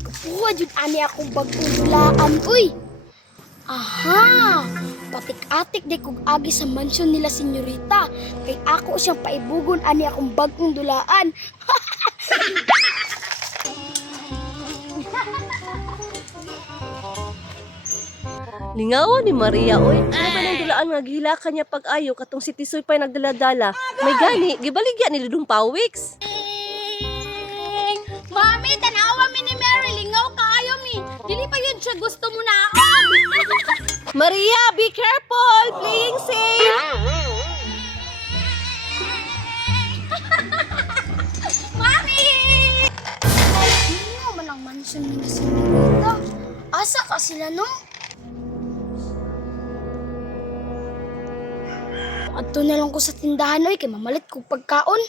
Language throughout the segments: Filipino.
Kapuha jud ani akong bagong dulaan, uy. Aha! Patik-atik di kog agi sa mansyon nila senyorita. Kay ako siyang paibugon ani akong bagong dulaan. Lingawan ni Maria, oy. Ano ba nang dulaan nga gihilakan niya pag-ayo katong si Tisoy pa'y nagdaladala. May gani, gibaligya ni Ludong Pawiks. Mami, tanawa mi ni Mary, lingaw kaayo mi. Dili pa yun siya gusto mo na ako. Maria, be careful! Playing safe! Mami! Ano man ang mansyon nila senyorita? Asa ka sila, no? Adto na lang ko sa tindahan, oy, kay mamalit ko pagkaon.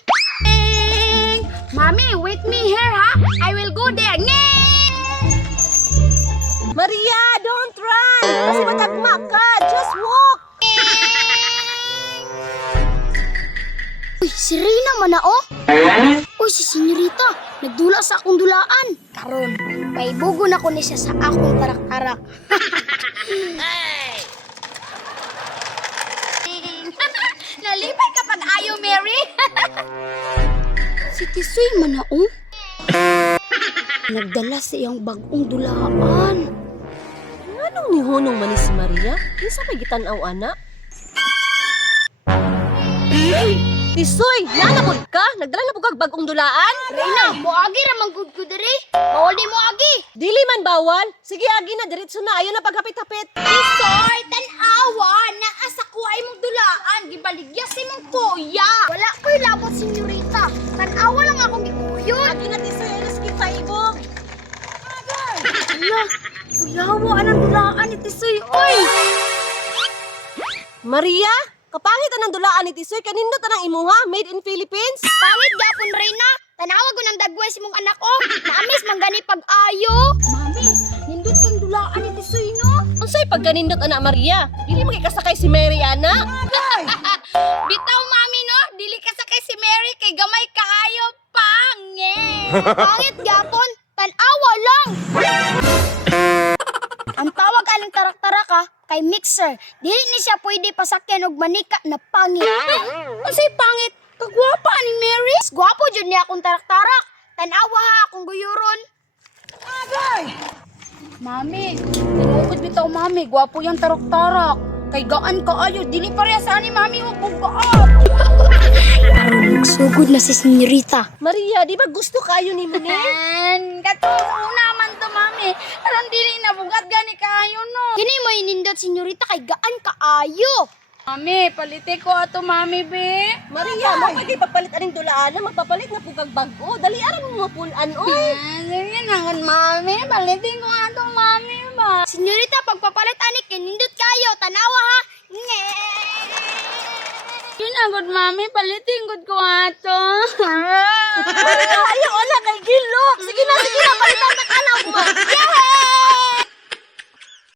Mami, wait me here, ha? I will go there. Maria, don't run! Kasi matagma ka! Just walk! Uy, si Rina man na, oh. Uy, si senyorita, nagdula sa akong dulaan. Karon, paibugon ako ni siya sa akong tarak-tarak. Nalipay kapag ayaw, Mary. Si Tisoy man na, oh. Nagdala sa iyang bagong dulaan. Anong nihunong man ni si Maria? Isa may gitanaw, ana? Tisoy, nanapod ka? Nagdala na po kag bagong dulaan? Rina, moagi ramang good ko diri. Bawal di moagi. Dili man bawal. Sige, agi na, diretso na. Ayaw na paghapit-hapit. Tisoy, tan-awa na asa ko ay mong dulaan. Gibaligya si mong kuya. Wala ko'y labot, senyorita. Tan-awa lang akong gikuyod. Agi na, Tisoy. Alas kita ibog. Ala, kuyawa anang dulaan ni Tisoy, oy. Maria, kapangit ang dulaan ni Tisoy. Kanindot ang imuha. Made in Philippines. Pangit gapon, Reyna. Tanawag ko ng dagway si mong anak ko. Naamis manggani pag-ayo. Mami, nindot kang dulaan ni Tisoy, no? Unsay pagkanindot, anak Maria? Dili makikasakay si Mary, ana. Bitaw, mami, no? Dili ka sakay si Mary kay gamay kaayo. Pangit. Pangit gapon. Tanawa lang. Ang tawag aling tarak-tarak ka kay Mixer. Dili ni siya pwede pasakyan og manika na pangit. Unsay pangit? Kagwapa ni Mary. Gwapo jud niya akong tarak-tarak. Tanawa ha akong guyuron. Agay! Mami, tinukod bitaw mami. Gwapo yung tarak-tarak. Kay gaan kaayo. Dili pareha sa ni mami og bugaan. Sugod na si senyorita. Maria, di ba gusto kayo ni Mune? Katuro naman to, mami. Alam dili na bugat gani kaayo, no? Kini mo inindot, senyorita, kay gaan kaayo. Mami, palite ko ato, mami, be. Maria, mo pwede pagpalit aning dulaan na magpapalit na po kag bago. Dali aram mo mapulan, oy. Sige na, mami. Palitin ko ato, mami, ba? Senyorita, pagpapalit anik, kinindot kayo. Tanawa, ha? Nge. Yun agad, mami. Palitin ko ato. Maria, ayaw, ala, kay gilok. Sige na, palitan na ka na mo. Yehey!